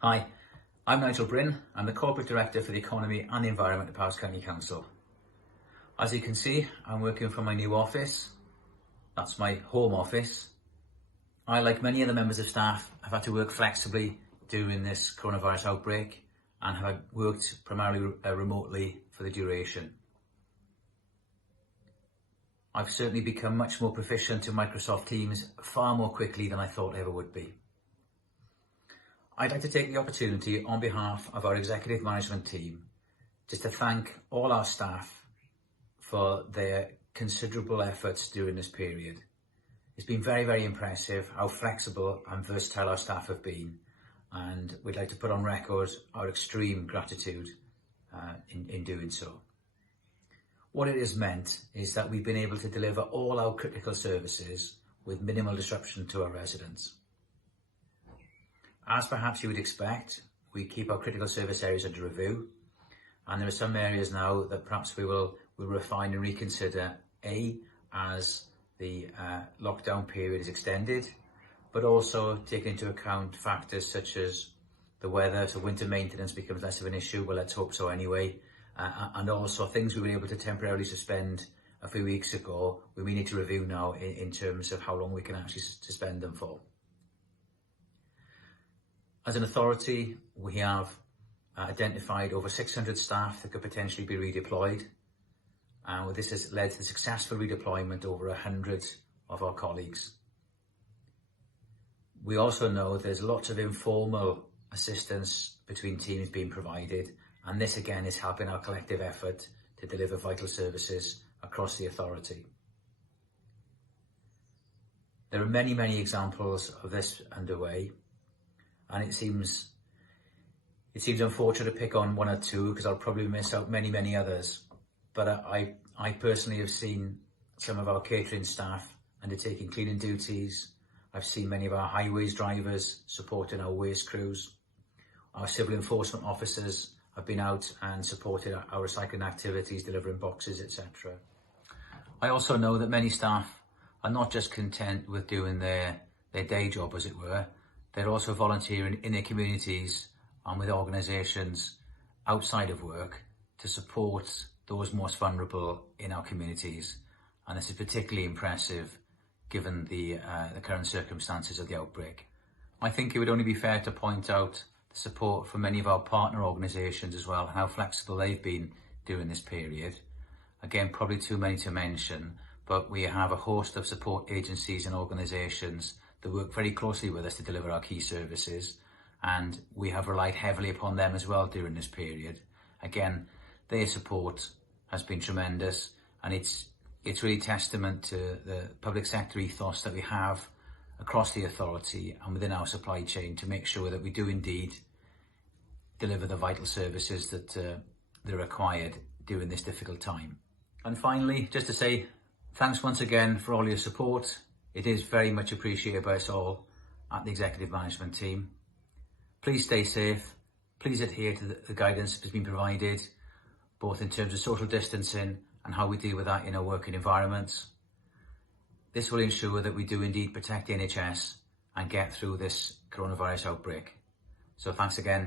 Hi, I'm Nigel Brinn. I'm the Corporate Director for the Economy and the Environment at Powys County Council. As you can see, I'm working from my new office. That's my home office. I, like many other members of staff, have had to work flexibly during this coronavirus outbreak and have worked primarily remotely for the duration. I've certainly become much more proficient in Microsoft Teams far more quickly than I thought I ever would be. I'd like to take the opportunity on behalf of our executive management team just to thank all our staff for their considerable efforts during this period. It's been very, very impressive how flexible and versatile our staff have been, and we'd like to put on record our extreme gratitude in doing so. What it has meant is that we've been able to deliver all our critical services with minimal disruption to our residents. As perhaps you would expect, we keep our critical service areas under review, and there are some areas now that perhaps we'll refine and reconsider, as the lockdown period is extended, but also take into account factors such as the weather, so winter maintenance becomes less of an issue, well let's hope so anyway, and also things we were able to temporarily suspend a few weeks ago, we need to review now in terms of how long we can actually suspend them for. As an authority, we have identified over 600 staff that could potentially be redeployed. This has led to the successful redeployment over 100 of our colleagues. We also know there's lots of informal assistance between teams being provided, and this again is helping our collective effort to deliver vital services across the authority. There are many, many examples of this underway, and it seems unfortunate to pick on one or two because I'll probably miss out many, many others. But I personally have seen some of our catering staff undertaking cleaning duties. I've seen many of our highways drivers supporting our waste crews. Our civil enforcement officers have been out and supported our recycling activities, delivering boxes, etc. I also know that many staff are not just content with doing their day job, as it were. They're also volunteering in their communities and with organisations outside of work to support those most vulnerable in our communities. And this is particularly impressive given the current circumstances of the outbreak. I think it would only be fair to point out the support from many of our partner organisations as well, and how flexible they've been during this period. Again, probably too many to mention, but we have a host of support agencies and organisations that work very closely with us to deliver our key services, and we have relied heavily upon them as well during this period. Again, their support has been tremendous, and it's really testament to the public sector ethos that we have across the authority and within our supply chain to make sure that we do indeed deliver the vital services that are required during this difficult time. And finally, just to say thanks once again for all your support. It is very much appreciated by us all at the executive management team. Please stay safe. Please adhere to the guidance that has been provided, both in terms of social distancing and how we deal with that in our working environments. This will ensure that we do indeed protect the NHS and get through this coronavirus outbreak. So thanks again.